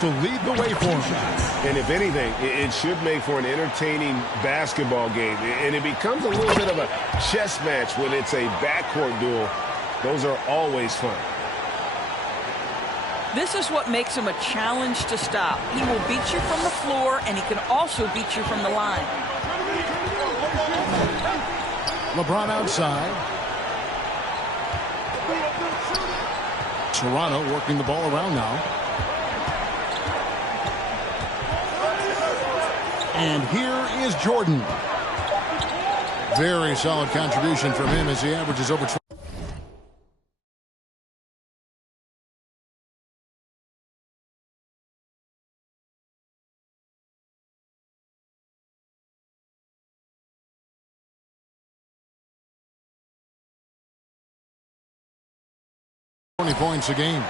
to lead the way for him. And if anything, it should make for an entertaining basketball game. And it becomes a little bit of a chess match when it's a backcourt duel. Those are always fun. This is what makes him a challenge to stop. He will beat you from the floor, and he can also beat you from the line. LeBron outside. Toronto working the ball around now. And here is Jordan. Very solid contribution from him as he averages over 20 points a game.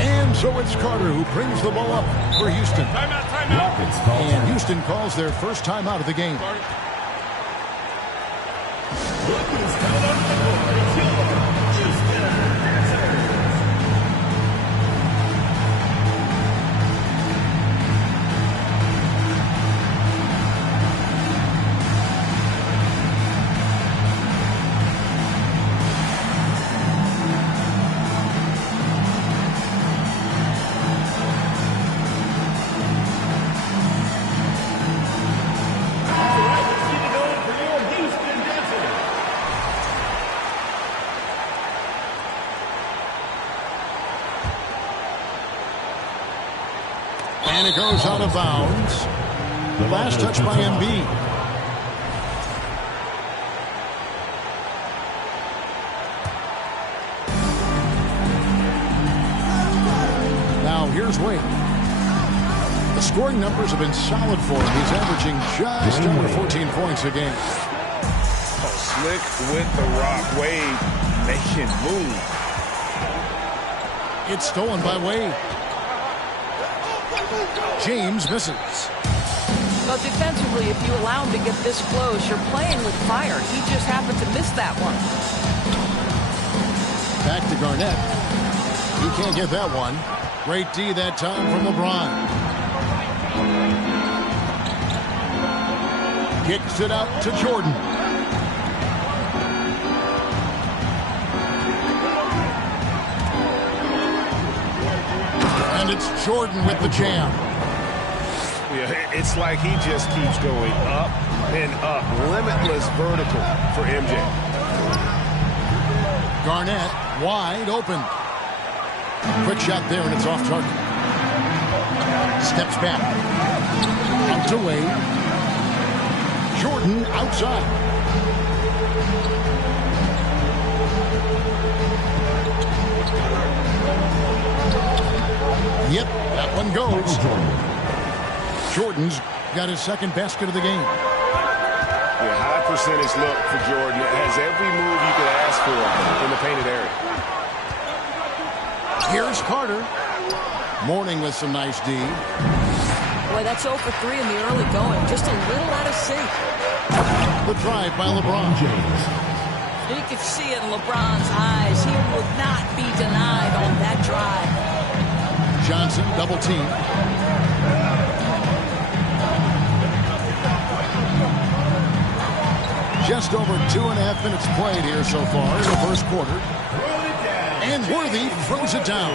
And so it's Carter who brings the ball up for Houston. Timeout. And Houston calls their first timeout of the game. And it goes out of bounds. The last touch by Embiid. Now here's Wade. The scoring numbers have been solid for him. He's averaging just under 14 points a game. Oh, slick with the rock. Wade, they can move. It's stolen by Wade. James misses. But defensively, if you allow him to get this close, you're playing with fire. He just happened to miss that one. Back to Garnett. He can't get that one. Great D that time from LeBron. Kicks it out to Jordan. And it's Jordan with the jam. Yeah, it's like he just keeps going up and up. Limitless vertical for MJ. Garnett wide open. Quick shot there, and it's off target. Steps back. Out to Wade. Jordan outside. Yep, that one goes. Jordan's got his second basket of the game. Yeah, high percentage look for Jordan. It has every move you could ask for in the painted area. Here's Carter. Mourning with some nice D. Boy, that's 0 for 3 in the early going. Just a little out of sync. The drive by LeBron James. You could see it in LeBron's eyes. He would not be denied on that drive. Johnson, double team. Just over 2.5 minutes played here so far in the first quarter. And Worthy throws it down.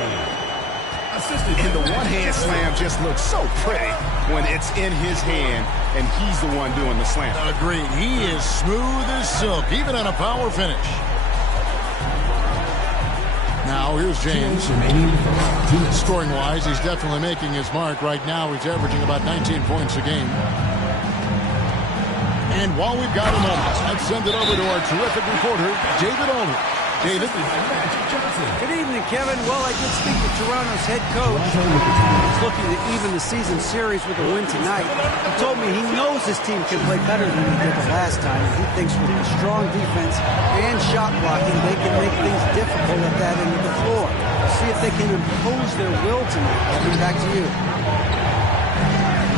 And the one-hand slam just looks so pretty when it's in his hand and he's the one doing the slam. Agreed. He is smooth as silk, even on a power finish. Now here's James. Scoring-wise, he's definitely making his mark. Right now, he's averaging about 19 points a game. And while we've got a moment, let's send it over to our terrific reporter, David Aldridge. David. Good evening, Kevin. Well, I did speak to Toronto's head coach. He's looking to even the season series with a win tonight. He told me he knows his team can play better than he did the last time. He thinks with a strong defense and shot blocking, they can make things difficult at that end of the floor. See if they can impose their will tonight. Kevin, back to you.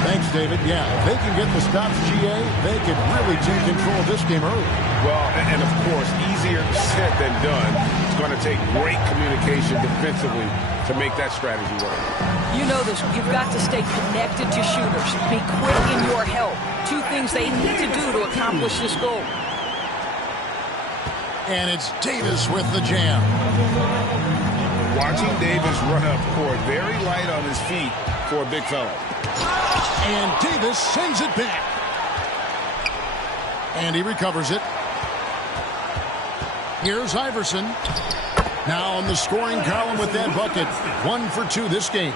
Thanks, David. Yeah, if they can get the stops, GA, they could really take control of this game early. Well, and of course, easier said than done. It's going to take great communication defensively to make that strategy work. You know this. You've got to stay connected to shooters. Be quick in your help. Two things they need to do to accomplish this goal. And it's Davis with the jam. Watching Davis run up court, very light on his feet for a big fella. And Davis sends it back. And he recovers it. Here's Iverson. Now on the scoring column with that bucket. 1 for 2 this game.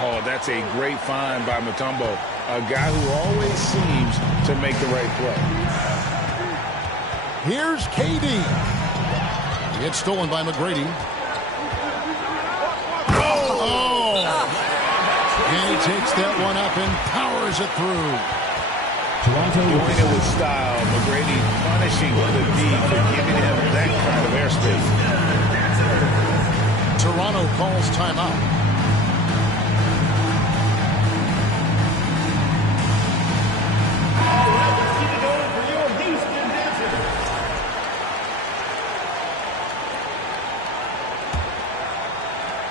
Oh, that's a great find by Mutombo. A guy who always seems to make the right play. Here's KD. It's stolen by McGrady. And he takes that one up and powers it through. Toronto doing it with style. McGrady punishing the D for giving him that kind of airspace. Toronto calls timeout.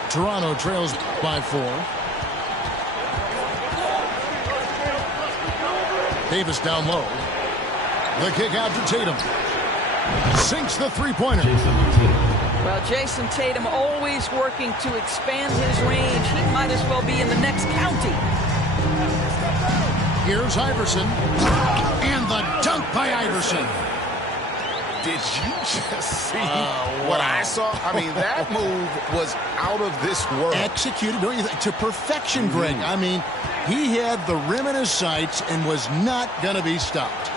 Toronto trails by 4. Davis down low. The kick out to Tatum. Sinks the three-pointer. Well, Jason Tatum always working to expand his range. He might as well be in the next county. Here's Iverson. And the dunk by Iverson. Did you just see what I saw? I mean, that move was out of this world. Executed, don't you think, to perfection, Greg. I mean, he had the rim in his sights and was not going to be stopped.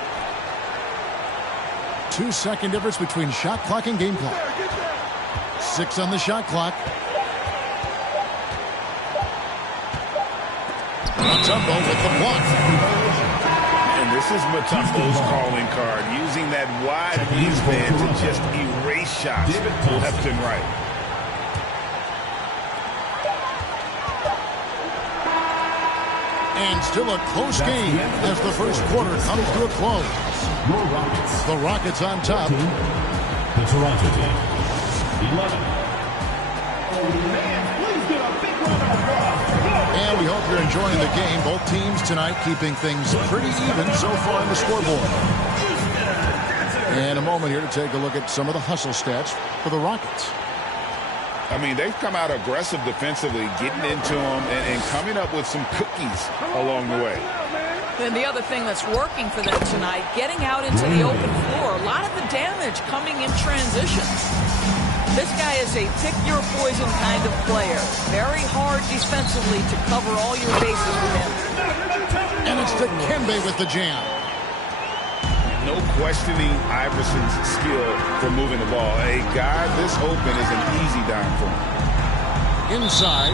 2-second difference between shot clock and game clock. 6 on the shot clock. Mutombo with the block. And this is Mutombo's calling card, using that wide wingspan to just erase shots left and right. And still a close game as the first quarter comes to a close. The Rockets on top. The Toronto team, 11. And we hope you're enjoying the game. Both teams tonight keeping things pretty even so far on the scoreboard. And a moment here to take a look at some of the hustle stats for the Rockets. I mean, they've come out aggressive defensively, getting into them and coming up with some cookies along the way. And the other thing that's working for them tonight, getting out into the open floor. A lot of the damage coming in transition. This guy is a pick-your-poison kind of player. Very hard defensively to cover all your bases with him. And it's Dikembe with the jam. No questioning Iverson's skill for moving the ball. A guy this open is an easy dime for him. Inside.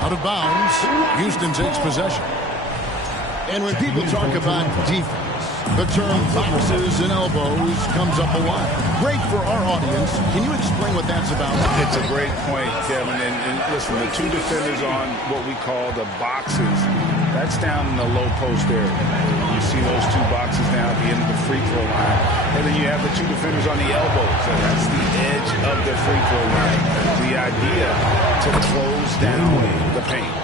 Out of bounds. Houston takes possession. And when people talk about defense, the term boxes and elbows comes up a lot. Great for our audience. Can you explain what that's about? It's a great point, Kevin. And listen, the two defenders on what we call the boxes, that's down in the low post area. You see those two boxes now at the end of the free throw line. And then you have the two defenders on the elbows. And that's the edge of the free throw line. The idea to close down the paint.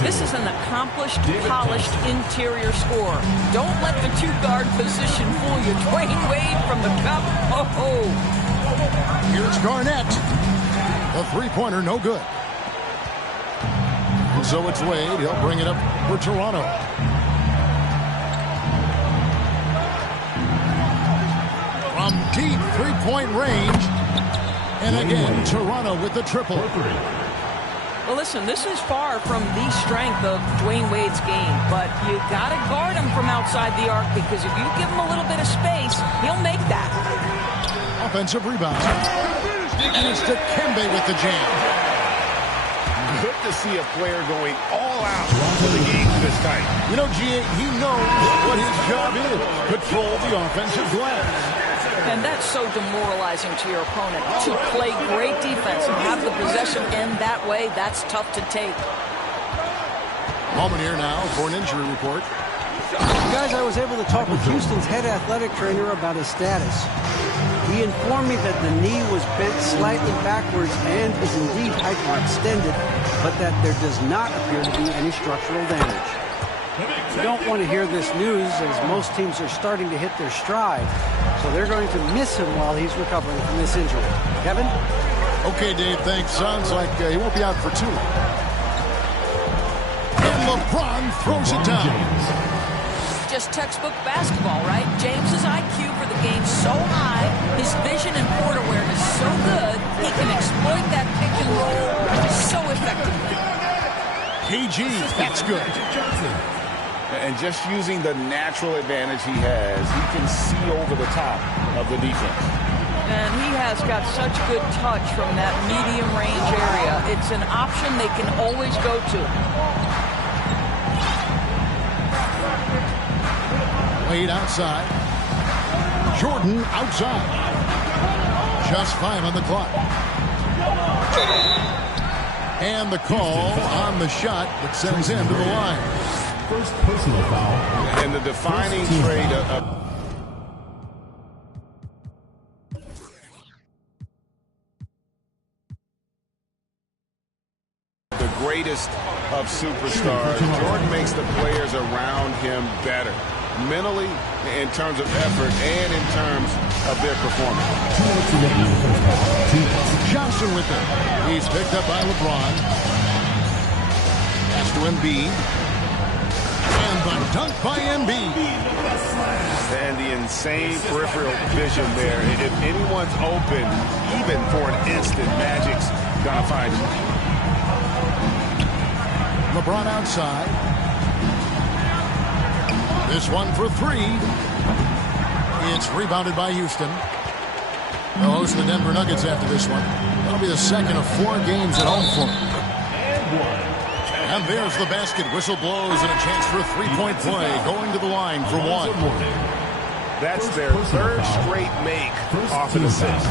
This is an accomplished, polished interior scorer. Don't let the two-guard position fool you. Dwayne Wade from the cup. Oh. Here's Garnett. The three-pointer, no good. And so it's Wade. He'll bring it up for Toronto. From deep three-point range. And again, Toronto with the triple. Well, listen, this is far from the strength of Dwayne Wade's game, but you got to guard him from outside the arc, because if you give him a little bit of space, he'll make that. Offensive rebound. And it's Dikembe with the jam. Good to see a player going all out for the game this tight. You know, G8, he knows what his job is. Control the offensive glass. And that's so demoralizing to your opponent. To play great defense and have the possession end that way, that's tough to take. Moment here now for an injury report. Guys, I was able to talk with Houston's head athletic trainer about his status. He informed me that the knee was bent slightly backwards and is indeed hyperextended, but that there does not appear to be any structural damage. You don't want to hear this news, as most teams are starting to hit their stride, so they're going to miss him while he's recovering from this injury. Kevin? Okay, Dave, thanks. Sounds like he won't be out for too long. And LeBron throws it down. Just textbook basketball, right? James's IQ for the game so high, his vision and court awareness so good, he can exploit that pick and roll so effectively. KG, that's good. And just using the natural advantage he has, he can see over the top of the defense. And he has got such good touch from that medium range area. It's an option they can always go to. Wade outside. Jordan outside. Just 5 on the clock. And the call on the shot that sends him to the line. First personal foul. And the defining trait of the greatest of superstars. Jordan makes the players around him better, mentally, in terms of effort, and in terms of their performance. Johnson with it. He's picked up by LeBron. Pass to Embiid. And the dunk by Embiid. And the insane peripheral vision there. If anyone's open, even for an instant, Magic's gonna find him. LeBron outside. This one for 3. It's rebounded by Houston. They'll host the Denver Nuggets after this one. That'll be the second of 4 games at home for them. And there's the basket. Whistle blows and a chance for a 3-point play. Going to the line for 1. That's their third straight make off an assist.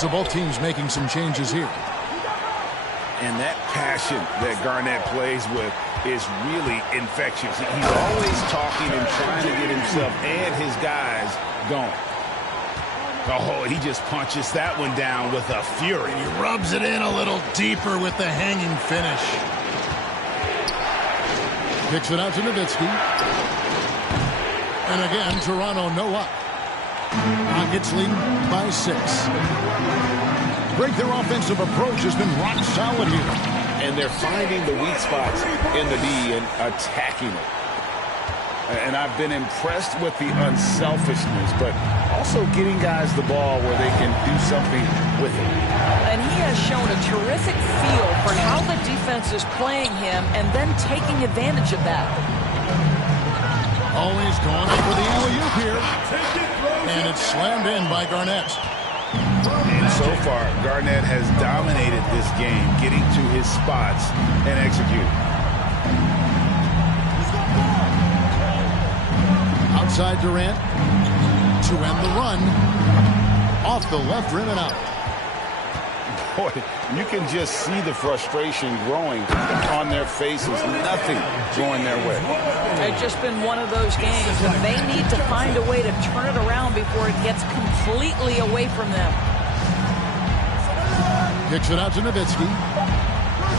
So both teams making some changes here. And that passion that Garnett plays with is really infectious. He's always talking and trying to get himself and his guys going. Oh, he just punches that one down with a fury. He rubs it in a little deeper with the hanging finish. Kicks it out to Nowitzki. And again, Toronto no up. Rockets lead by 6. Great, their offensive approach has been rock solid here. And they're finding the weak spots in the D and attacking it. And I've been impressed with the unselfishness, but also getting guys the ball where they can do something with it. And he has shown a terrific feel for how the defense is playing him and then taking advantage of that. Always going up for the alley-oop here. And it's slammed in by Garnett. And so far, Garnett has dominated this game, getting to his spots and executing. Outside Durant to end the run. Off the left rim and out. Boy, you can just see the frustration growing on their faces. Nothing going their way. It's just been one of those games, and they need to find a way to turn it around before it gets completely away from them. Kicks it out to Nowitzki.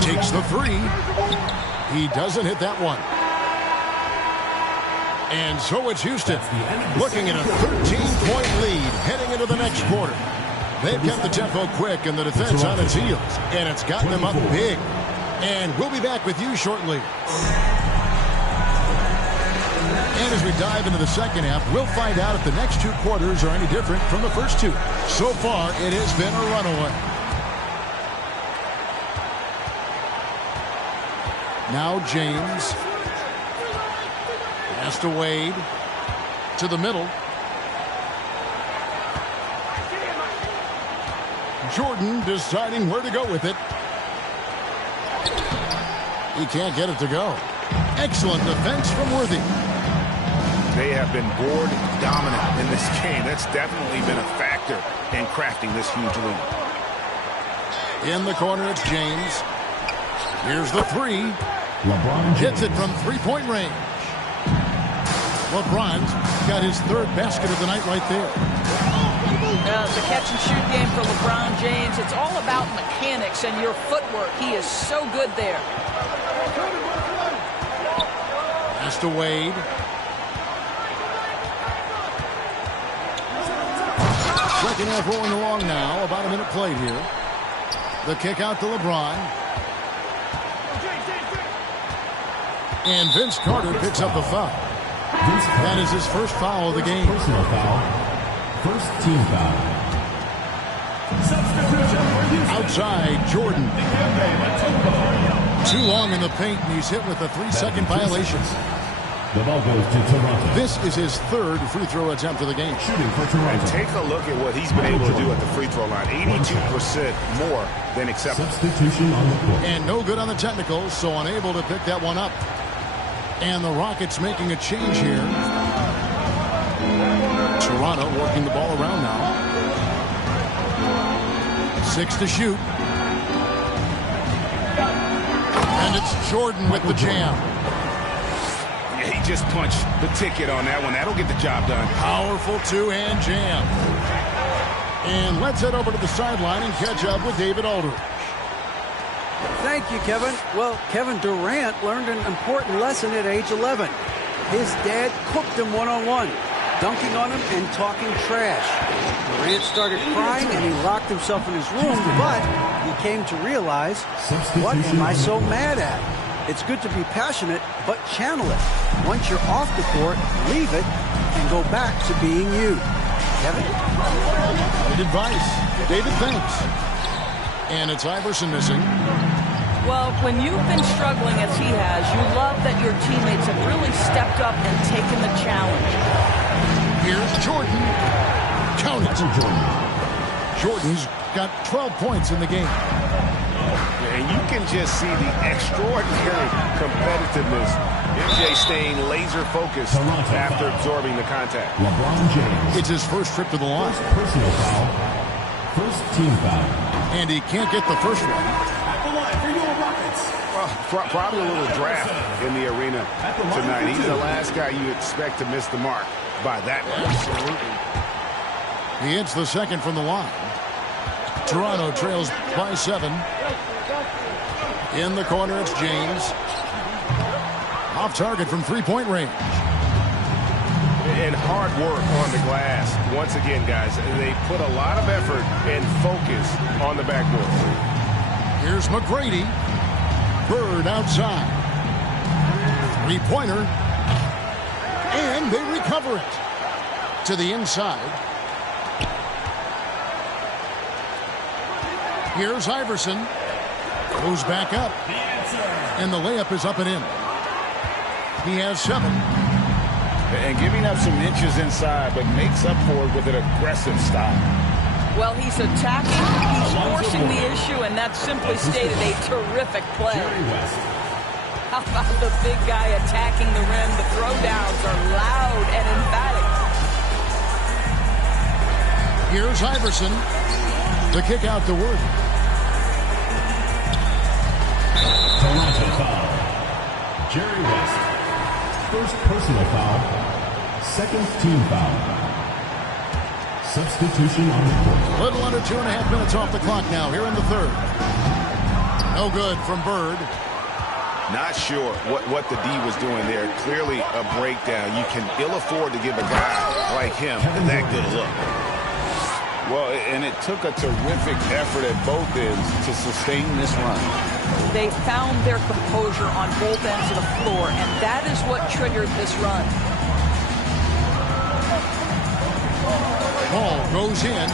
Takes the 3. He doesn't hit that one. And so it's Houston looking at a 13-point lead heading into the next quarter. They've kept the tempo quick and the defense on its heels, and it's gotten them up big. And we'll be back with you shortly. And as we dive into the second half, we'll find out if the next two quarters are any different from the first two. So far, it has been a runaway. Now James. Pass to Wade. To the middle. Jordan deciding where to go with it. He can't get it to go. Excellent defense from Worthy. They have been board dominant in this game. That's definitely been a factor in crafting this huge lead. In the corner, it's James. Here's the three. LeBron hits it from three-point range. LeBron's got his third basket of the night right there. The catch-and-shoot game for LeBron James, it's all about mechanics and your footwork. He is so good there. Pass to Wade. Second half rolling along now. About a minute played here. The kick out to LeBron. And Vince Carter picks up the foul. That is his first foul of the game. Personal foul. First team foul. Outside, Jordan. Too long in the paint, and he's hit with a 3-second violation. The ball goes to Toronto. This is his third free throw attempt of the game. Shooting for Toronto. And take a look at what he's been able to do at the free throw line. 82% more than acceptable. Substitution on the court. And no good on the technicals, so unable to pick that one up. And the Rockets making a change here. Toronto working the ball around now. 6 to shoot. And it's Jordan with the jam. Yeah, he just punched the ticket on that one. That'll get the job done. Powerful two-hand jam. And let's head over to the sideline and catch up with David Aldridge. Thank you, Kevin. Well, Kevin Durant learned an important lesson at age 11. His dad cooked him one-on-one, dunking on him and talking trash. Durant started crying and he locked himself in his room, but he came to realize, what am I so mad at? It's good to be passionate, but channel it. Once you're off the court, leave it and go back to being you. Kevin? Good advice. David, thanks. And it's Iverson missing. Well, when you've been struggling as he has, you love that your teammates have really stepped up and taken the challenge. Here's Jordan. Count it. Jordan's got 12 points in the game. And you can just see the extraordinary competitiveness. MJ staying laser focused after absorbing the contact. LeBron James. It's his first trip to the line. First personal foul. First team foul. And he can't get the first one. Well, probably a little draft in the arena tonight. He's the last guy you expect to miss the mark by that much. Absolutely. He hits the second from the line. Toronto trails by 7. In the corner, it's James. Off target from three-point range. And hard work on the glass. Once again, guys, they put a lot of effort and focus on the backboard. Here's McGrady. Bird outside. Three-pointer. And they recover it. To the inside. Here's Iverson. Goes back up. And the layup is up and in. He has 7. And giving up some inches inside, but makes up for it with an aggressive style. Well, he's attacking, he's forcing the issue, and that's simply stated a terrific play. How about the big guy attacking the rim? The throwdowns are loud and emphatic. Here's Iverson. The kick out to Worthy. Toronto foul. Jerry West. First personal foul. Second team foul. Substitution on the court. A little under 2.5 minutes off the clock now here in the third. No good from Bird. Not sure what the D was doing there. Clearly a breakdown. You can ill afford to give a guy like him that good a look. Well, and it took a terrific effort at both ends to sustain this run. They found their composure on both ends of the floor, and that is what triggered this run. Ball goes in.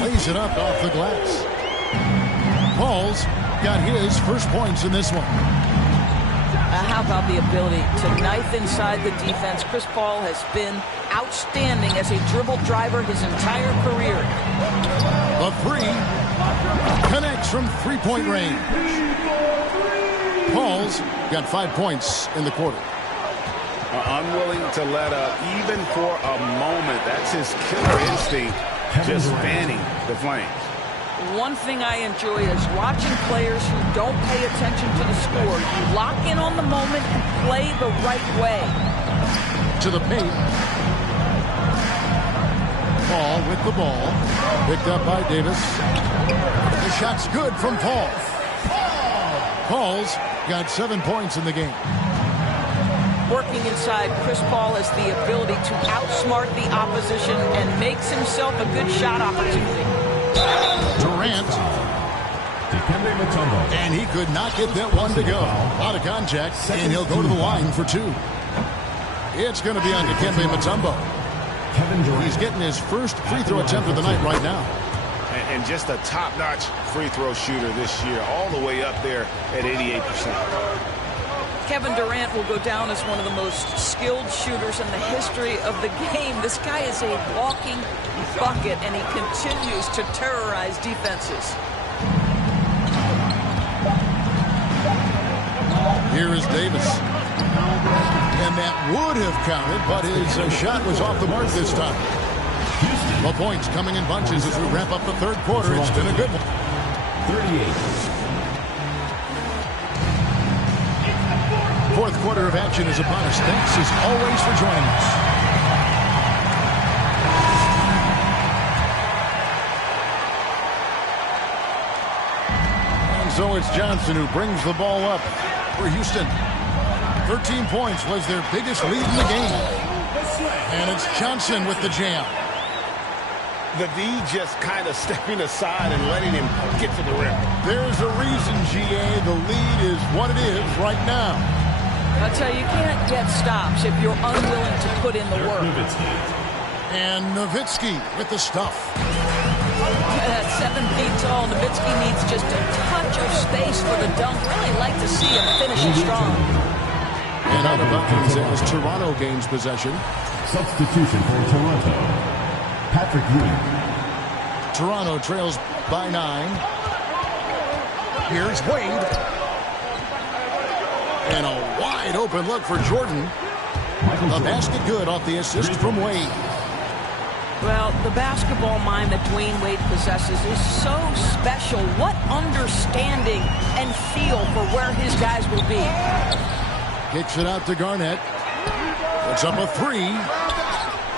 Lays it up off the glass. Paul's got his first points in this one. How about the ability to knife inside the defense? Chris Paul has been outstanding as a dribble driver his entire career. The three connects from three-point range. Paul's got 5 points in the quarter. Unwilling to let up even for a moment. That's his killer instinct, just fanning the flames. One thing I enjoy is watching players who don't pay attention to the score. You lock in on the moment and play the right way. To the paint. Paul with the ball. Picked up by Davis. The shot's good from Paul. Paul's got 7 points in the game. Working inside, Chris Paul has the ability to outsmart the opposition and makes himself a good shot opportunity. Durant. And he could not get that one to go. Out of contact, and he'll go to the line for 2. It's going to be on Dikembe Mutombo. He's getting his first free throw attempt of the night right now. And just a top-notch free throw shooter this year, all the way up there at 88%. Kevin Durant will go down as one of the most skilled shooters in the history of the game. This guy is a walking bucket, and he continues to terrorize defenses. Here is Davis. And that would have counted, but his shot was off the mark this time. The points coming in bunches as we wrap up the third quarter. It's been a good one. 38. Fourth quarter of action is upon us. Thanks as always for joining us. And so it's Johnson who brings the ball up for Houston. 13 points was their biggest lead in the game. And it's Johnson with the jam. The D just kind of stepping aside and letting him get to the rim. There's a reason, GA, the lead is what it is right now. I tell you, you can't get stops if you're unwilling to put in the work. And Nowitzki with the stuff. At 7 feet tall, Nowitzki needs just a touch of space for the dunk. Really like to see him finishing strong. And out of bounds as Toronto gains possession. Substitution for Toronto. Patrick Ewing. Toronto trails by 9. Here's Wade. And a wide open look for Jordan. A basket good off the assist from Wade. Well, the basketball mind that Dwayne Wade possesses is so special. What understanding and feel for where his guys will be. Kicks it out to Garnett. Puts up a 3.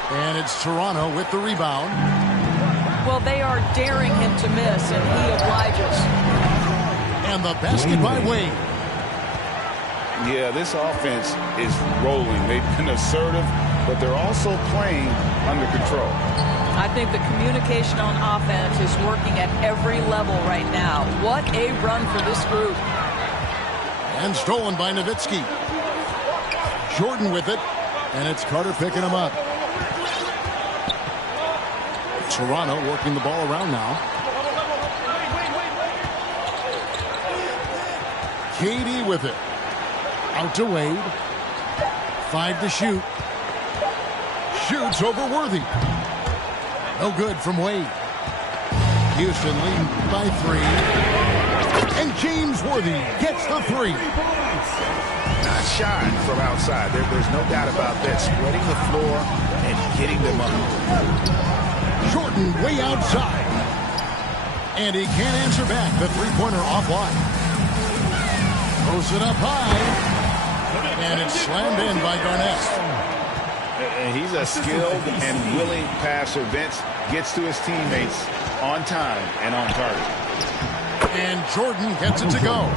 And it's Toronto with the rebound. Well, they are daring him to miss, and he obliges. And the basket by Wade. Yeah, this offense is rolling. They've been assertive, but they're also playing under control. I think the communication on offense is working at every level right now. What a run for this group. And stolen by Nowitzki. Jordan with it, and it's Carter picking him up. Toronto working the ball around now. Katie with it. Out to Wade. 5 to shoot. Shoots over Worthy. No good from Wade. Houston leading by 3. And James Worthy gets the 3. Not shy from outside. There's no doubt about that. Spreading the floor and getting them up. Jordan way outside. And he can't answer back. The three-pointer offline. Throws it up high. And it's slammed in by Garnett. And he's a skilled and willing passer. Vince gets to his teammates on time and on target. And Jordan gets it to go.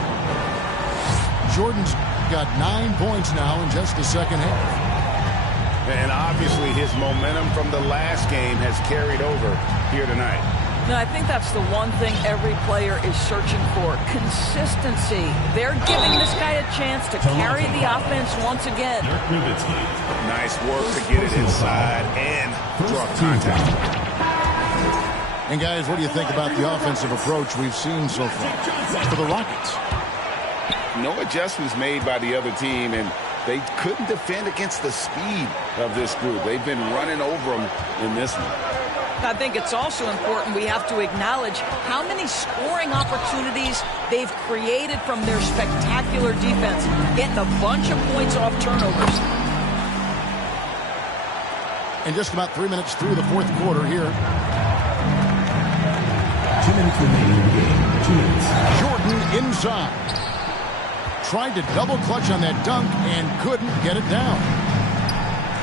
Jordan's got 9 points now in just the second half. And obviously his momentum from the last game has carried over here tonight. No, I think that's the one thing every player is searching for. Consistency. They're giving this guy a chance to carry the offense once again. Nice work to get it inside and draw contact. And guys, what do you think about the offensive approach we've seen so far for the Rockets? No adjustments made by the other team, and they couldn't defend against the speed of this group. They've been running over them in this one. I think it's also important we have to acknowledge how many scoring opportunities they've created from their spectacular defense, getting a bunch of points off turnovers. And just about 3 minutes through the fourth quarter here. 2 minutes remaining in the game. 2 minutes. Jordan inside. Tried to double clutch on that dunk and couldn't get it down.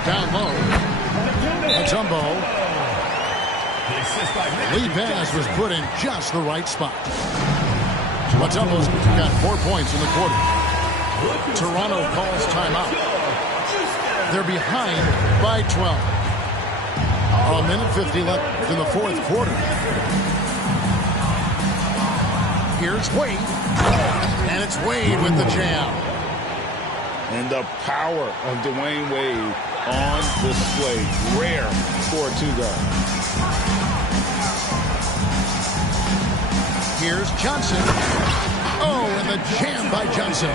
Down low. Mutombo. Lead pass was put in just the right spot. Mutombo's got 4 points in the quarter. Toronto calls timeout. They're behind by 12. A minute 50 left in the fourth quarter. Here's Wade. And it's Wade with the jam. And the power of Dwayne Wade on display. Rare for a two-guard. Here's Johnson. Oh, and the jam by Johnson.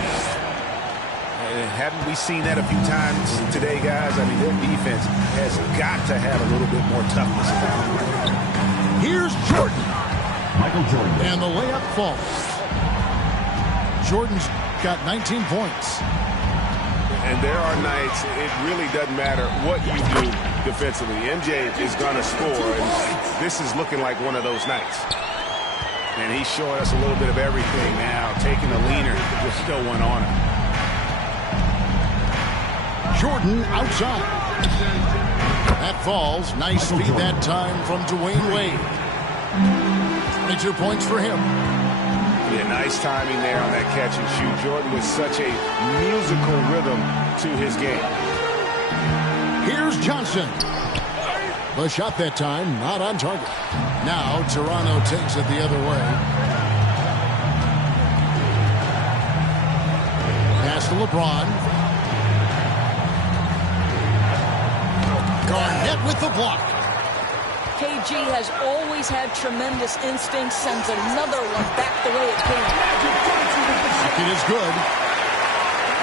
Haven't we seen that a few times today, guys? I mean, their defense has got to have a little bit more toughness about it. Here's Jordan. Michael Jordan. And the layup falls. Jordan's got 19 points. And there are nights it really doesn't matter what you do defensively. MJ is going to score, and this is looking like one of those nights. And he's showing us a little bit of everything now, taking a leaner, just still one on him. Jordan outside. That falls. Nice feed that time from Dwayne Wade. 22 points for him. Yeah, nice timing there on that catch and shoot. Jordan with such a musical rhythm to his game. Here's Johnson. The shot that time, not on target. Now Toronto takes it the other way. Pass to LeBron. Garnett with the block. KG has always had tremendous instincts, sends another one back the way it came. It is good.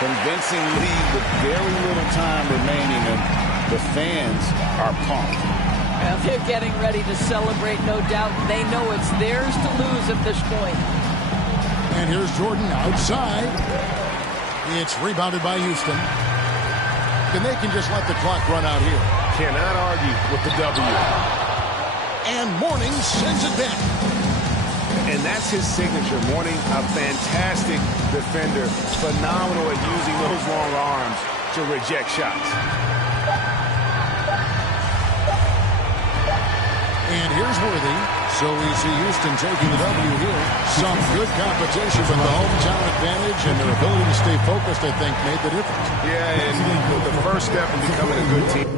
Convincing lead with very little time remaining, and the fans are pumped. Well, they're getting ready to celebrate, no doubt. They know it's theirs to lose at this point. And here's Jordan outside. It's rebounded by Houston. And they can just let the clock run out here. Cannot argue with the W. And Mourning sends it back. And that's his signature. Mourning, a fantastic defender. Phenomenal at using those long arms to reject shots. And here's Worthy. So we see Houston taking the W here. Some good competition, but the hometown advantage and their ability to stay focused, I think, made the difference. Yeah, and the first step in becoming a good team.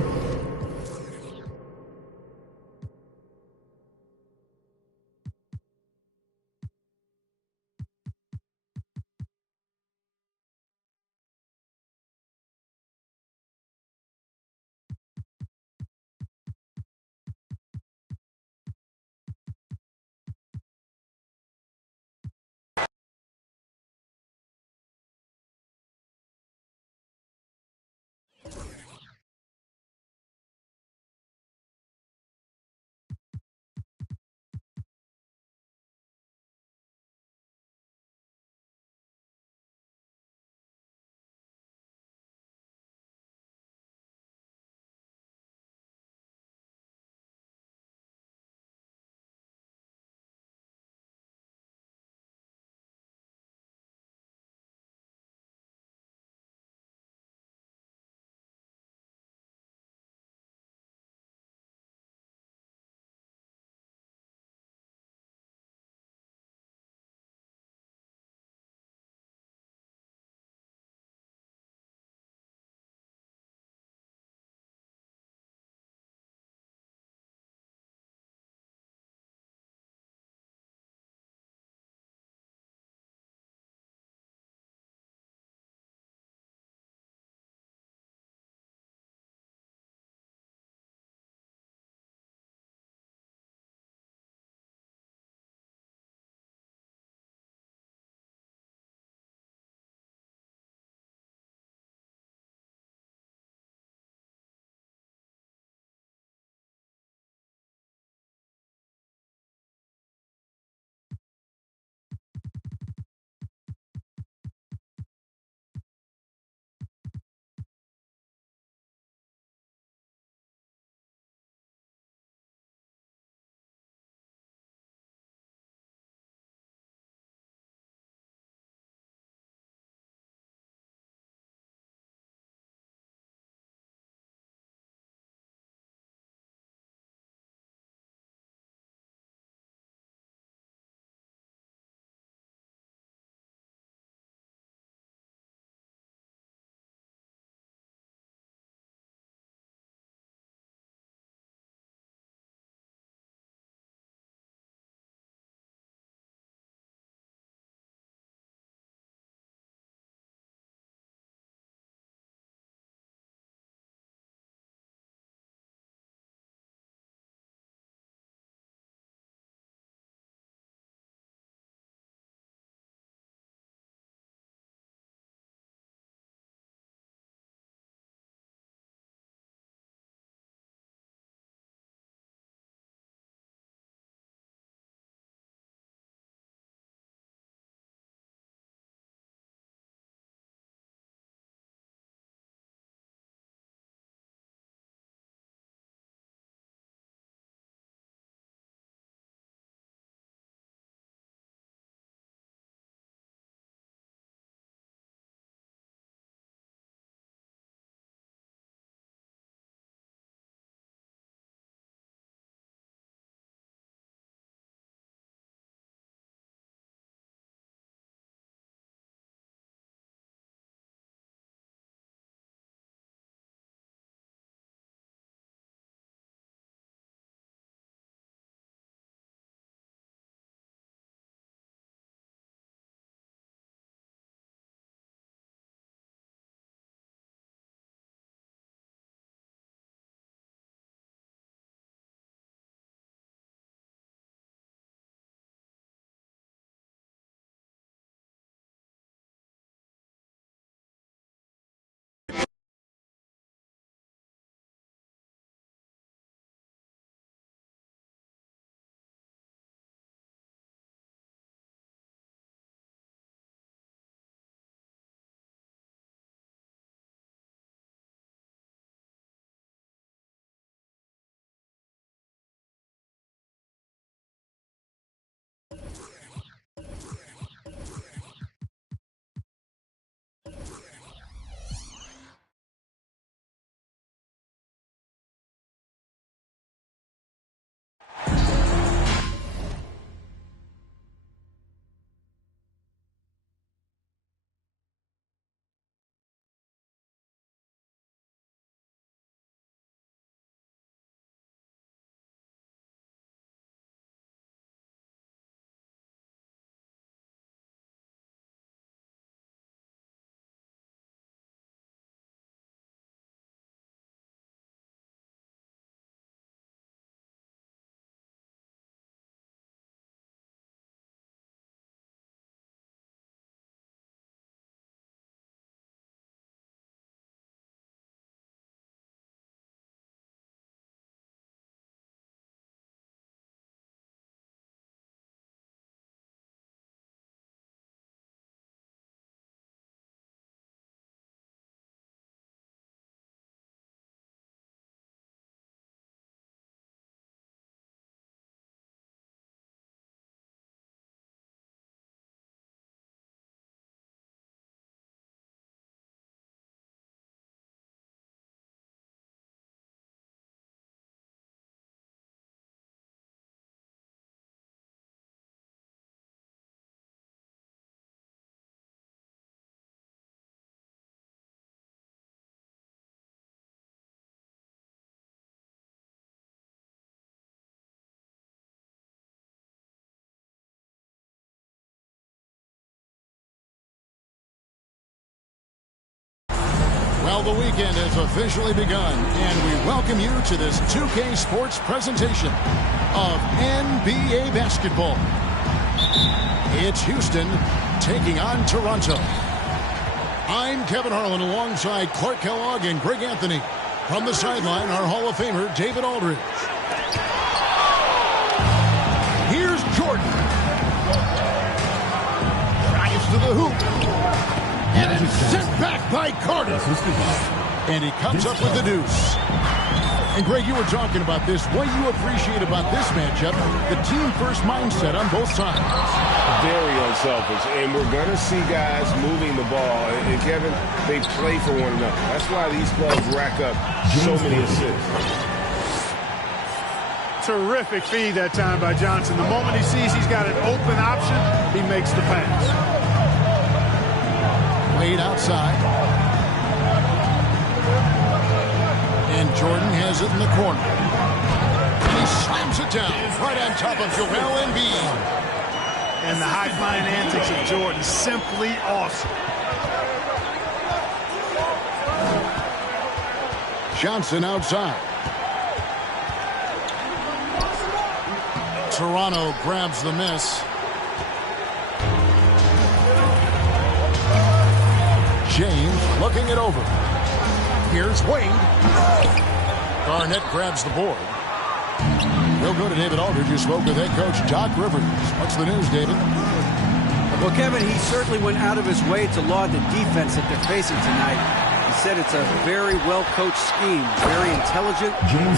Well, the weekend has officially begun, and we welcome you to this 2K Sports presentation of NBA basketball. It's Houston taking on Toronto. I'm Kevin Harlan alongside Clark Kellogg and Greg Anthony. From the sideline, our Hall of Famer, David Aldridge. Here's Jordan. Drives to the hoop. And it's sent back by Carter. And he comes up with the deuce. And Greg, you were talking about this. What you appreciate about this matchup, the team-first mindset on both sides. Very unselfish. And we're going to see guys moving the ball. And Kevin, they play for one another. That's why these clubs rack up so many assists. Terrific feed that time by Johnson. The moment he sees he's got an open option, he makes the pass. Wade outside. And Jordan has it in the corner. And he slams it down right on top of Joel Embiid. And the high-flying antics of Jordan, simply awesome. Johnson outside. Toronto grabs the miss. James looking it over. Here's Wade. Garnett grabs the board. We'll go to David Aldridge, who spoke with head coach Doc Rivers. What's the news, David? Well, Kevin, he certainly went out of his way to laud the defense that they're facing tonight. He said it's a very well-coached scheme, very intelligent,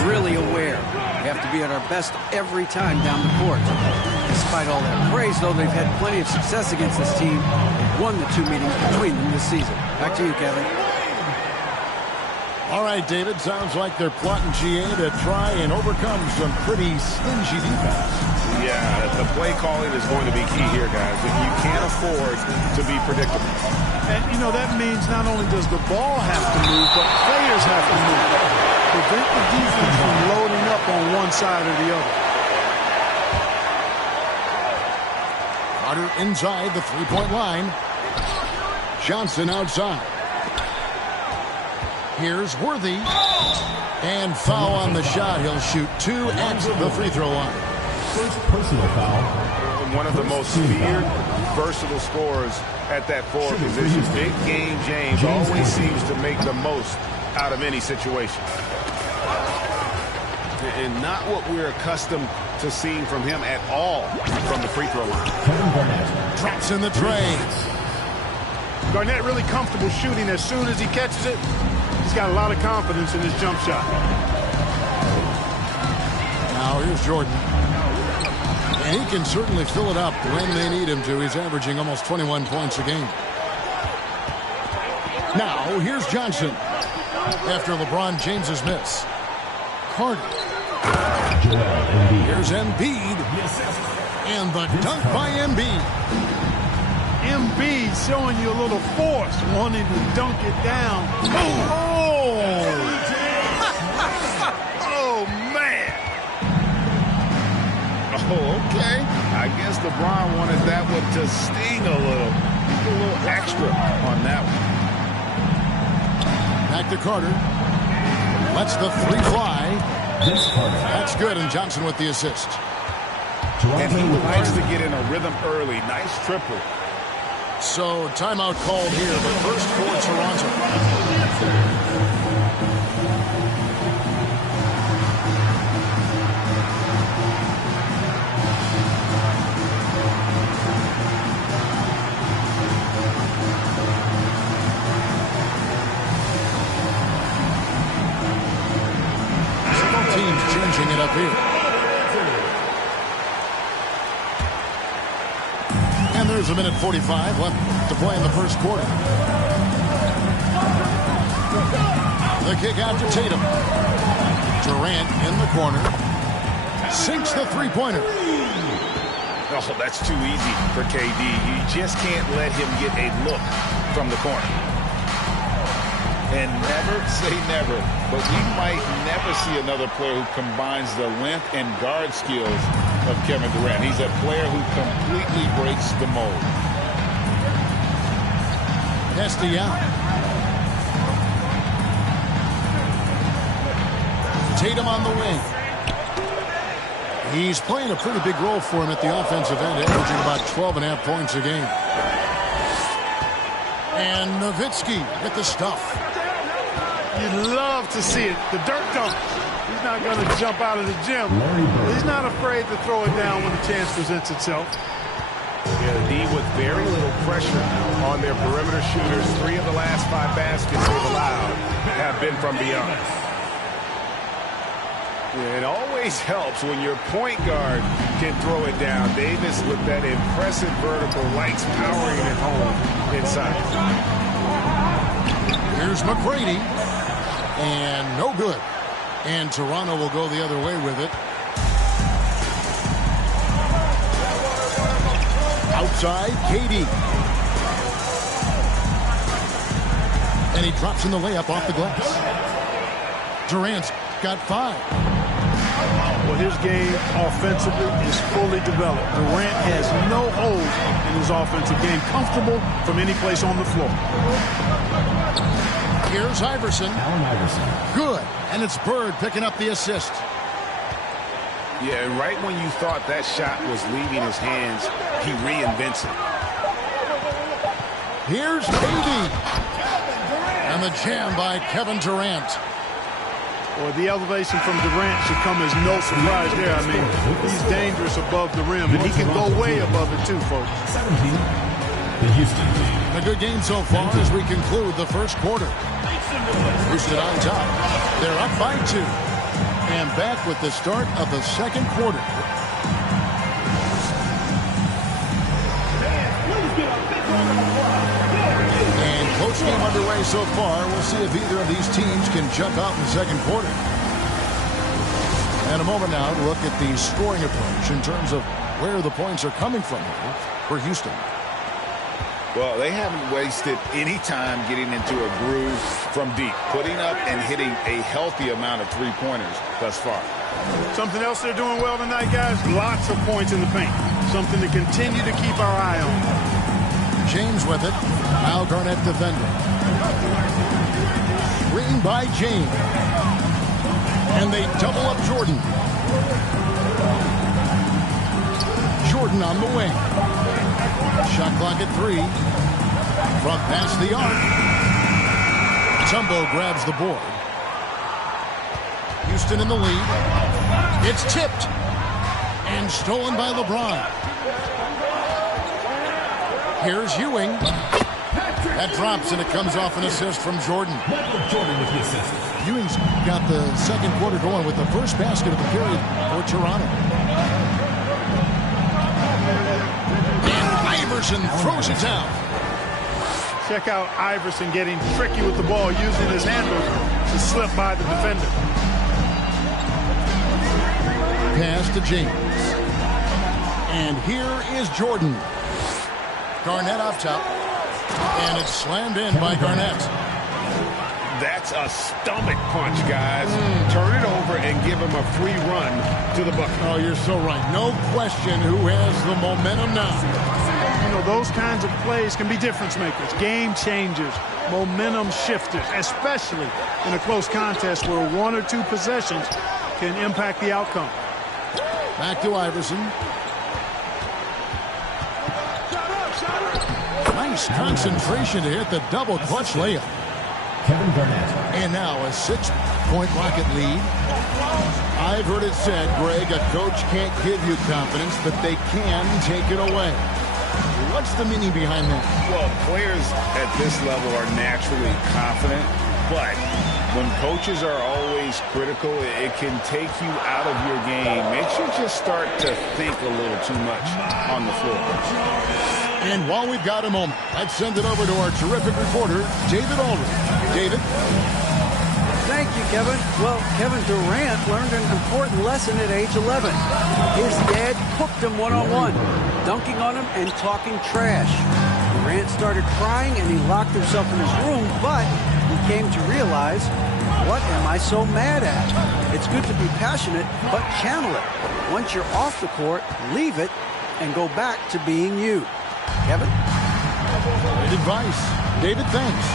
really aware. We have to be at our best every time down the court. Despite all that praise, though, they've had plenty of success against this team. They've won the 2 meetings between them this season. Back to you, Kevin. All right, David, sounds like they're plotting GA to try and overcome some pretty stingy defense. Yeah, the play calling is going to be key here, guys. You can't afford to be predictable. And, you know, that means not only does the ball have to move, but players have to move. Prevent the defense from loading up on one side or the other. Carter inside the three-point line. Johnson outside. Here's Worthy. And foul on the shot. He'll shoot 2 at the free throw line. First personal foul. One of the most feared, versatile scorers at that forward position. Big game James always seems to make the most out of any situation. And not what we're accustomed to seeing from him at all from the free throw line. Drops in the tray. Garnett really comfortable shooting as soon as he catches it. He's got a lot of confidence in his jump shot. Now here's Jordan. And he can certainly fill it up when they need him to. He's averaging almost 21 points a game. Now here's Johnson. After LeBron James's miss. Carter. Here's Embiid. And the dunk by Embiid. Embiid showing you a little force, wanting to dunk it down. Oh, oh man. Oh, okay. I guess LeBron wanted that one to sting a little extra on that one. Back to Carter. Lets the three fly. That's good, and Johnson with the assist. And he likes to get in a rhythm early. Nice triple. So, timeout called here, but first for Toronto. Teams changing it up here. And there's a minute 45 left to play in the first quarter. The kick out to Tatum. Durant in the corner. Sinks the three-pointer. Oh, that's too easy for KD. You just can't let him get a look from the corner. And never say never, but we might never see another player who combines the length and guard skills of Kevin Durant. He's a player who completely breaks the mold. Castellano. Tatum on the wing. He's playing a pretty big role for him at the offensive end, averaging about 12.5 points a game. And Nowitzki with the stuff. You'd love to see it. The dirt dunk. He's not going to jump out of the gym. He's not afraid to throw it down when the chance presents itself. Yeah, the D with very little pressure on their perimeter shooters. 3 of the last 5 baskets they've allowed have been from beyond. Yeah, it always helps when your point guard can throw it down. Davis with that impressive vertical likes powering it home inside. Here's McGrady. And no good. And Toronto will go the other way with it. Outside, KD. And he drops in the layup off the glass. Durant's got 5. Well, his game offensively is fully developed. Durant has no holes in his offensive game. Comfortable from any place on the floor. Here's Iverson. Allen Iverson. Good. And it's Bird picking up the assist. Yeah, and right when you thought that shot was leaving his hands, he reinvents it. Here's KD. And the jam by Kevin Durant. Well, the elevation from Durant should come as no surprise there. I mean, he's dangerous above the rim, and he can go way above it too, folks. 17, the Houston team. A good game so far as we conclude the first quarter. Houston on top. They're up by 2. And back with the start of the second quarter. And close game underway so far. We'll see if either of these teams can jump out in the second quarter. And a moment now to look at the scoring approach in terms of where the points are coming from here for Houston. Well, they haven't wasted any time getting into a groove from deep, putting up and hitting a healthy amount of three-pointers thus far. Something else they're doing well tonight, guys, lots of points in the paint. Something to continue to keep our eye on. James with it. Al Garnett defending. Screen by James. And they double up Jordan. Jordan on the wing. Shot clock at 3. From past the arc. Tumbo grabs the board. Houston in the lead. It's tipped. And stolen by LeBron. Here's Ewing. That drops, and it comes off an assist from Jordan. Jordan with the assist. Ewing's got the second quarter going with the first basket of the period for Toronto. Iverson throws it down. Check out Iverson getting tricky with the ball, using his handles to slip by the defender. Pass to James. And here is Jordan. Garnett up top. And it's slammed in by Garnett. That's a stomach punch, guys. Turn it over and give him a free run to the bucket. Oh, you're so right. No question who has the momentum now. You know, those kinds of plays can be difference makers, game changers, momentum shifters, especially in a close contest where 1 or 2 possessions can impact the outcome. Back to Iverson. Nice concentration to hit the double clutch layup. Kevin Garnett. And now a 6-point Rocket lead. I've heard it said, Greg, a coach can't give you confidence, but they can take it away. What's the meaning behind that? Well, players at this level are naturally confident, but when coaches are always critical, it can take you out of your game. Makes you just start to think a little too much on the floor. And while we've got a moment, let's send it over to our terrific reporter, David Aldridge. David? Thank you, Kevin. Well, Kevin Durant learned an important lesson at age 11. His dad cooked him one-on-one, dunking on him and talking trash. Durant started crying and he locked himself in his room, but he came to realize, what am I so mad at? It's good to be passionate, but channel it. Once you're off the court, leave it and go back to being you. Kevin? Great advice. David, thanks.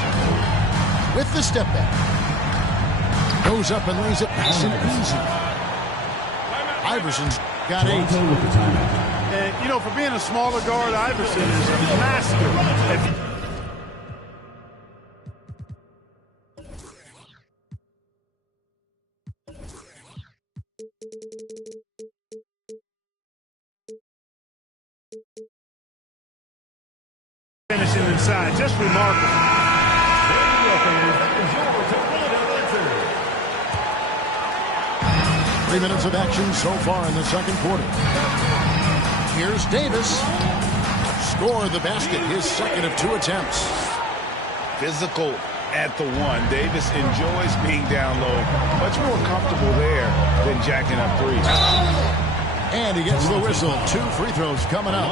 With the step back. Goes up and lays it nice and easy. Iverson's got 8. And, you know, for being a smaller guard, Iverson is a master. Finishing inside, just remarkable. 3 minutes of action so far in the second quarter. Here's Davis. Score the basket, his second of 2 attempts. Physical at the 1. Davis enjoys being down low. Much more comfortable there than jacking up 3s. And he gets the whistle. 2 free throws coming up.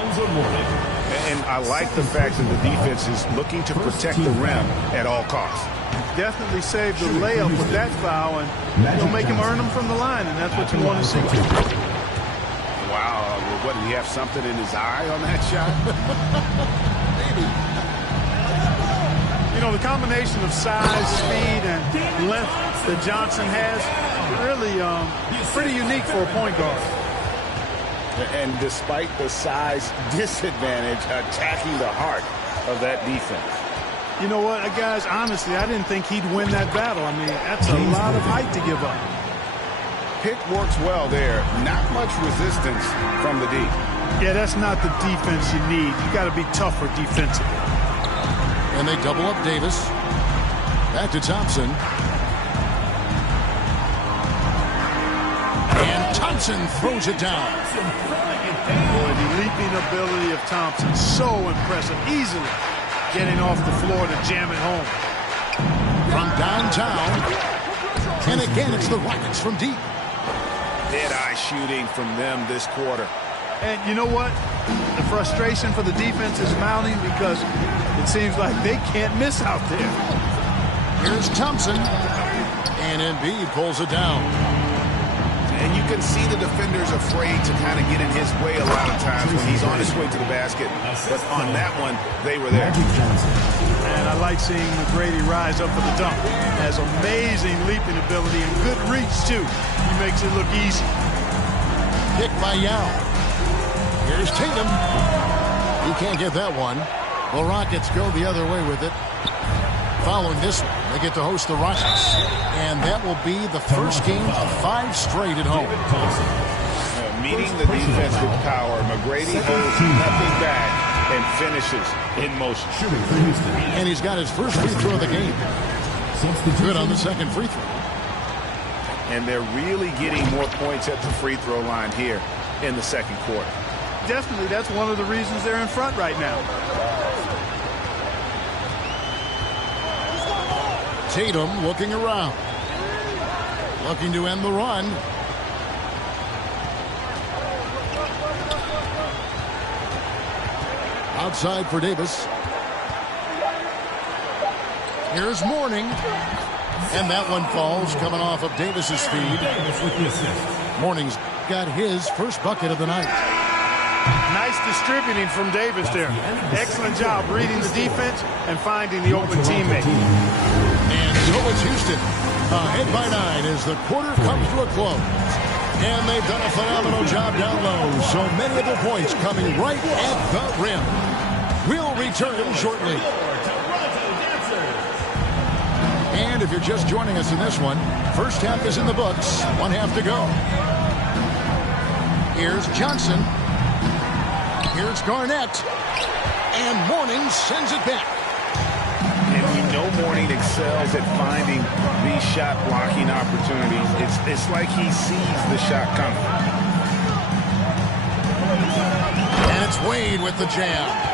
And I like the fact that the defense is looking to protect the rim at all costs. Definitely saved the layup with that foul, and you'll make him earn them from the line, and that's what you want to see. Wow, what, did he have something in his eye on that shot? Maybe. You know, the combination of size, speed, and length that Johnson has, really pretty unique for a point guard. And despite the size disadvantage, attacking the heart of that defense. You know what, guys, honestly, I didn't think he'd win that battle. I mean, that's a lot of height to give up. Pick works well there. Not much resistance from the D. Yeah, that's not the defense you need. You got to be tougher defensively. And they double up Davis. Back to Thompson. And Thompson throws it down. Boy, the leaping ability of Thompson, so impressive. Easily getting off the floor to jam it home. From downtown. And again, it's the Rockets from deep. Dead-eye shooting from them this quarter. And you know what? The frustration for the defense is mounting because it seems like they can't miss out there. Here's Thompson. And Embiid pulls it down. And you can see the defenders afraid to kind of get in his way a lot of times when he's on his way to the basket. But on that one, they were there. And I like seeing McGrady rise up for the dunk. Has amazing leaping ability and good reach, too. He makes it look easy. Pick by Yao. Here's Tatum. He can't get that one. The Rockets go the other way with it. Following this one, they get to host the Rockets. And that will be the first game of 5 straight at home. Meeting the defense with power. McGrady holds nothing back and finishes in motion. And he's got his first free throw of the game. Good on the second free throw. And they're really getting more points at the free throw line here in the second quarter. Definitely, that's one of the reasons they're in front right now. Tatum looking around. Looking to end the run. Outside for Davis. Here's Mourning. And that one falls coming off of Davis's feed. Mourning's got his first bucket of the night. Nice distributing from Davis there. Excellent job reading the defense and finding the open teammate. And so it's Houston. Ahead by 9 as the quarter comes to a close. And they've done a phenomenal job down low. So many of their points coming right at the rim. We'll return shortly. And if you're just joining us in this one, first half is in the books. 1 half to go. Here's Johnson. Here's Garnett. And Mourning sends it back. And we know Mourning excels at finding these shot blocking opportunities. It's like he sees the shot coming. And it's Wade with the jam.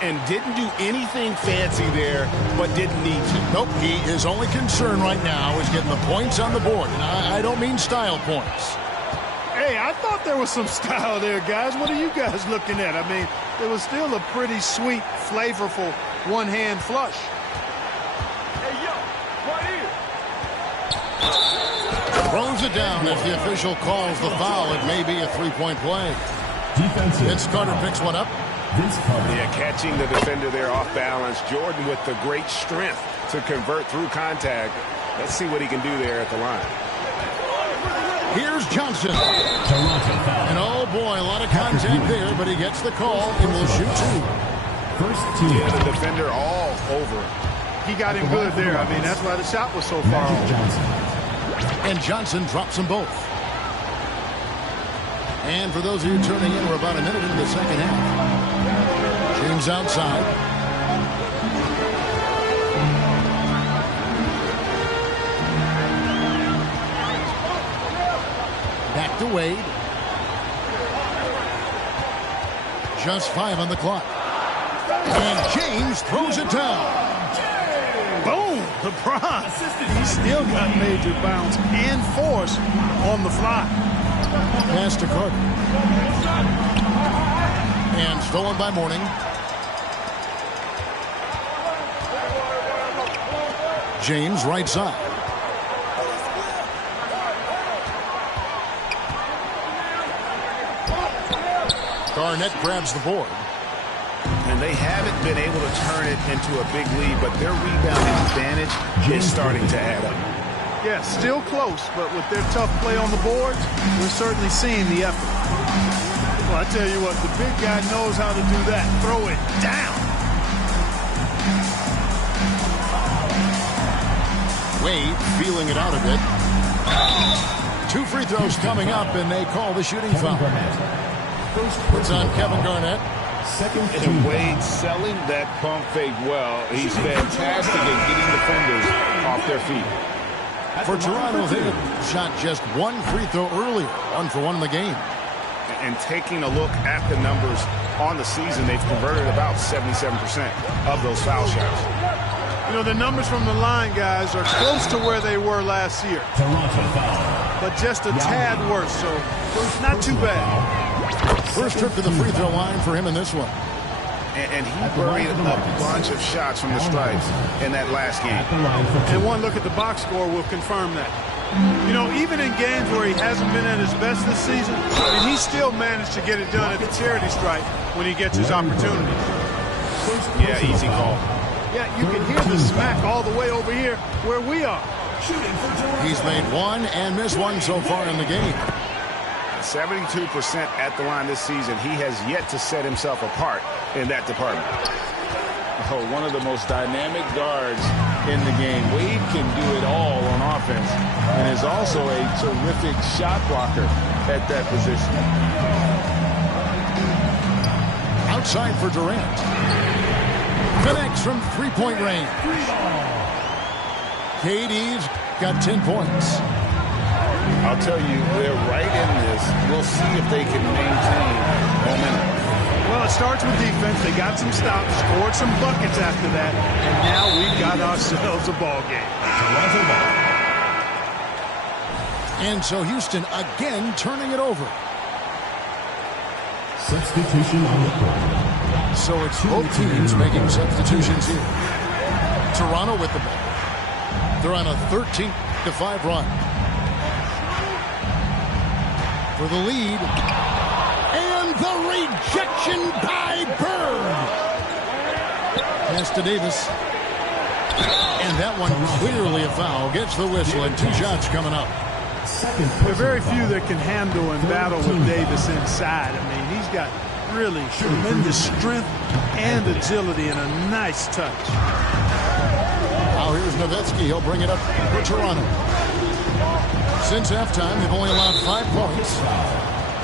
And didn't do anything fancy there, but didn't need to. Nope, his only concern right now is getting the points on the board. And I don't mean style points. Hey, I thought there was some style there, guys. What are you guys looking at? I mean, it was still a pretty sweet, flavorful one-hand flush. Hey, yo, right here. Throws it down. If the official calls the foul, it may be a three-point play. Vince Carter picks one up. Yeah, catching the defender there off balance. Jordan with the great strength to convert through contact Let's see what he can do there at the line. Here's Johnson. Toronto foul. And oh boy, a lot of contact there, but he gets the call and will shoot two. First two. Yeah, the defender all over him. He got him good there. I mean, that's why the shot was so far Magic off. Johnson. And Johnson drops them both. And for those of you turning in, we're about a minute into the second half. James outside. Back to Wade. Just 5 on the clock. And James throws it down. Boom! LeBron. He still got major bounce and force on the fly. Pass to Carter. And stolen by Mourning. James right side. Garnett grabs the board. And they haven't been able to turn it into a big lead, but their rebounding advantage is starting to add up. Yeah, still close, but with their tough play on the boards, we're certainly seeing the effort. Well, I tell you what, the big guy knows how to do that. Throw it down. Wade feeling it out a bit. 2 free throws coming up, and they call the shooting foul. It's on Kevin Garnett. Second two. And Wade selling that pump fake well. He's fantastic at getting defenders off their feet. For Toronto, they had shot just 1 free throw earlier. 1 for 1 in the game. And taking a look at the numbers on the season, they've converted about 77% of those foul shots. You know, the numbers from the line, guys, are close to where they were last year. Toronto foul. But just a tad worse, so not too bad. First trip to the free throw line for him in this one. And he buried a bunch of shots from the stripe in that last game. And one look at the box score will confirm that. You know, even in games where he hasn't been at his best this season, I mean, he still managed to get it done at the charity stripe when he gets his opportunity. Yeah, easy call. Yeah, you can hear the smack all the way over here where we are. He's made 1 and missed 1 so far in the game. 72% at the line this season. He has yet to set himself apart in that department. Oh, one of the most dynamic guards in the game. Wade can do it all on offense and is also a terrific shot blocker at that position. Outside for Durant. Connects from 3-point range. KD's got 10 points. I'll tell you, they're right in this. We'll see if they can maintain momentum. Well, it starts with defense. They got some stops, scored some buckets after that, and now we've got ourselves a ball game. And so Houston again turning it over. Substitution on the court. So it's both teams making substitutions here. Toronto with the ball. They're on a 13-5 run. For the lead. And the rejection by Bird. Pass to Davis. And that one clearly a foul. Gets the whistle and 2 shots coming up. There are very few that can handle and battle with Davis inside. I mean, he's got really tremendous strength and agility and a nice touch. Now here's Nowitzki. He'll bring it up for Toronto. Since halftime, they've only allowed 5 points.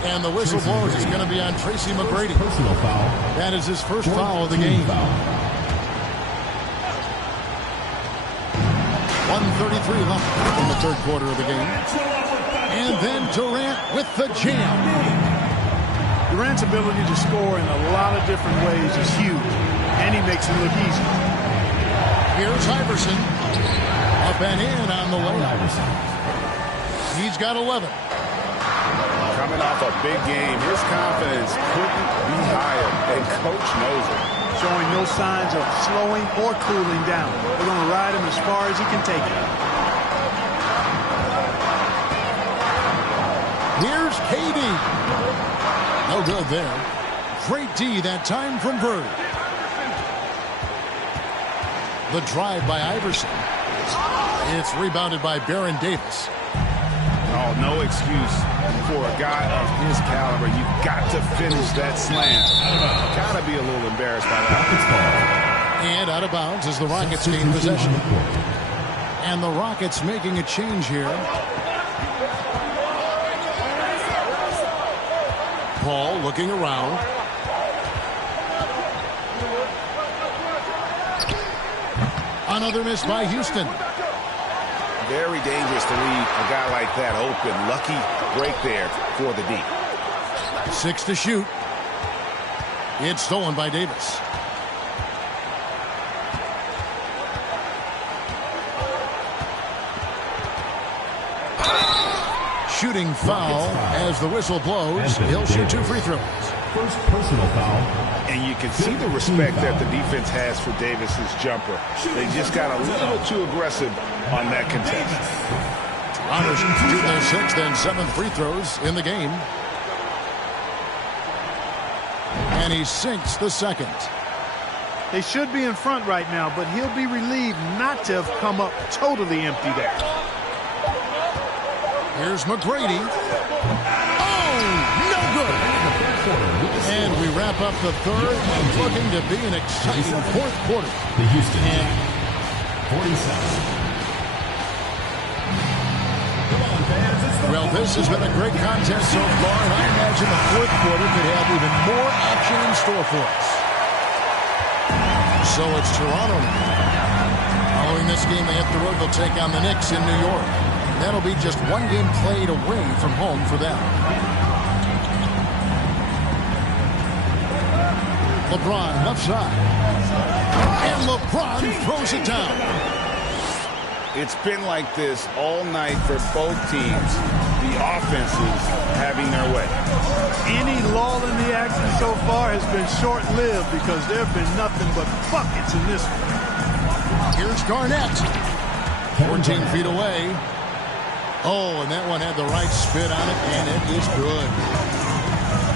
And the whistle blows. It's going to be on Tracy McGrady. Personal foul. That is his first foul of the game. 1:33 left in the third quarter of the game. And then Durant with the jam. Durant's ability to score in a lot of different ways is huge, and he makes it look easy. Here's Iverson. Up and in on the way. He's got 11. Coming off a big game, his confidence couldn't be higher, and coach knows it. Showing no signs of slowing or cooling down. They're going to ride him as far as he can take it. Here's KD. No good there. Great D that time from Bird. The drive by Iverson. It's rebounded by Baron Davis. Oh, no excuse for a guy of his caliber. You've got to finish that slam. Got to be a little embarrassed by that. And out of bounds as the Rockets gain possession. And the Rockets making a change here. Paul looking around. Another miss by Houston. Very dangerous to leave a guy like that open. Lucky break there for the D. 6 to shoot. It's stolen by Davis. Shooting foul as the whistle blows. He'll shoot 2 free throws. First personal foul. And you can see the respect that the defense has for Davis's jumper. They just got a little too aggressive on that contest. Toronto shooting their 6th and 7th free throws in the game. And he sinks the second. They should be in front right now, but he'll be relieved not to have come up totally empty there. Here's McGrady. Oh, no good. And we wrap up the third and looking to be an exciting fourth quarter. The Houston 47. Well, this has been a great contest so far, and I imagine the fourth quarter could have even more action in store for us. So it's Toronto now. Following this game, they hit the road. They'll take on the Knicks in New York. That'll be just one game played away from home for them. LeBron left side. And LeBron throws it down. It's been like this all night for both teams. The offenses having their way. Any lull in the action so far has been short-lived because there have been nothing but buckets in this one. Here's Garnett. 14 feet away. Oh, and that one had the right spin on it, and it is good.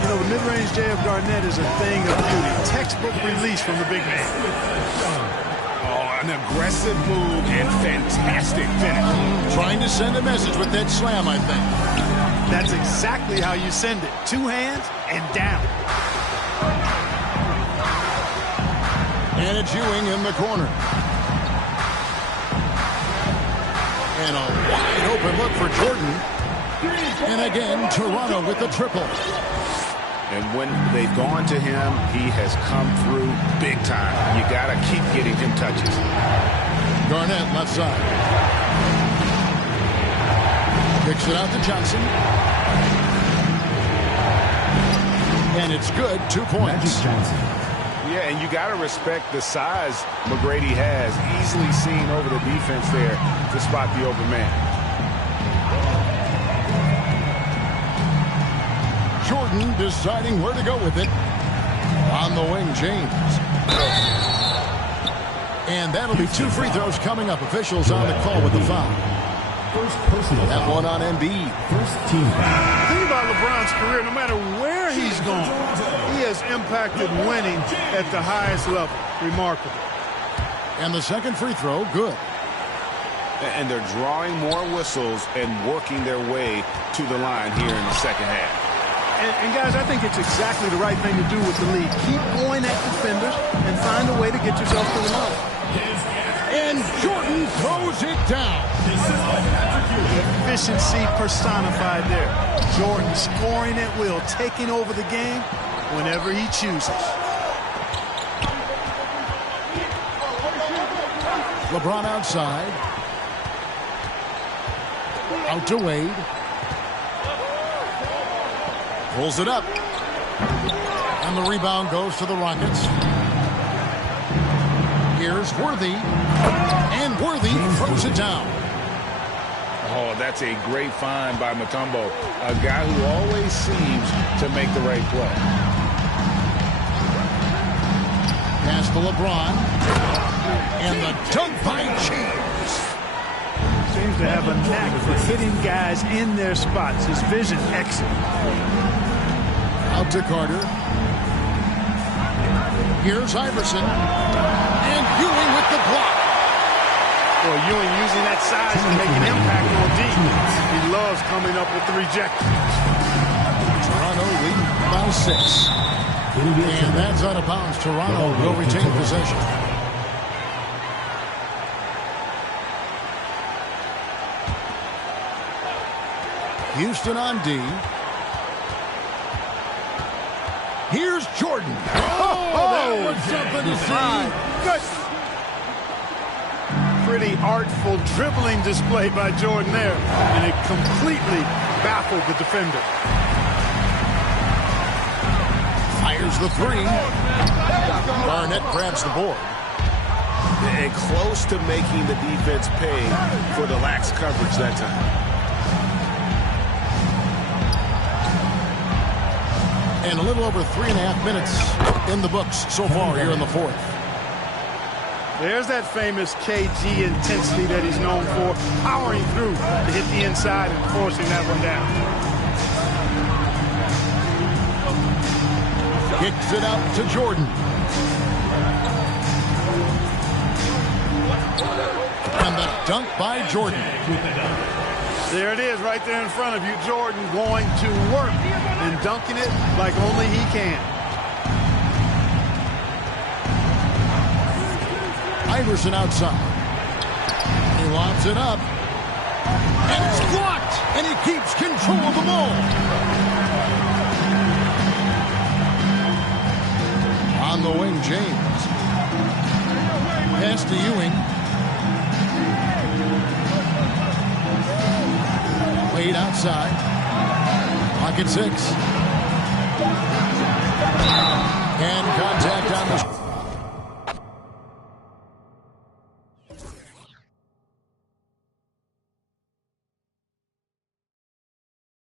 You know, the mid-range J of Garnett is a thing of beauty. Textbook release from the big man. Oh, an aggressive move and fantastic finish. Trying to send a message with that slam, I think. That's exactly how you send it. 2 hands and down. And it's Ewing in the corner. And a wide open look for Jordan. And again, Toronto with the triple. And when they've gone to him, he has come through big time. You got to keep getting him touches. Garnett left side. Kicks it out to Johnson. And it's good. 2 points. Yeah, and you got to respect the size McGrady has. Easily seen over the defense there to spot the open man. Jordan deciding where to go with it. On the wing, James. And that'll be 2 free throws coming up. Officials on the call with the foul. First personal That foul. one on Embiid. First team foul. The thing about LeBron's career, no matter where he's gone, he has impacted winning at the highest level. Remarkable. And the second free throw, good. And they're drawing more whistles and working their way to the line here in the second half. And guys, I think it's exactly the right thing to do with the league. Keep going at defenders and find a way to get yourself to the line. And Jordan throws it down. Efficiency personified there. Jordan scoring at will, taking over the game whenever he chooses. LeBron outside. Out to Wade. Pulls it up. And the rebound goes to the Rockets. Here's Worthy. And Worthy throws it down. Oh, that's a great find by Mutombo. A guy who always seems to make the right play. Pass to LeBron. And the dunk by James. Seems to have a knack for hitting guys in their spots. His vision excellent. Out to Carter. Here's Iverson. And Ewing with the block. Well, Ewing using that size to make an impact on D. He loves coming up with the rejections. Toronto leading by 6. And that's out of bounds. Toronto will retain possession. Houston on D. Here's Jordan. That was something to see. Good. Pretty artful dribbling display by Jordan there. And it completely baffled the defender. Fires the 3. Barnett grabs the board. And close to making the defense pay for the lax coverage that time. And a little over 3.5 minutes in the books so far here in the 4th. There's that famous KG intensity that he's known for, powering through to hit the inside and forcing that one down. Kicks it out to Jordan. And the dunk by Jordan. There it is right there in front of you. Jordan going to work and dunking it like only he can. Iverson outside. He lobs it up. And it's blocked. And he keeps control of the ball. On the wing, James. Pass to Ewing. Wade outside. Pocket 6. And contact.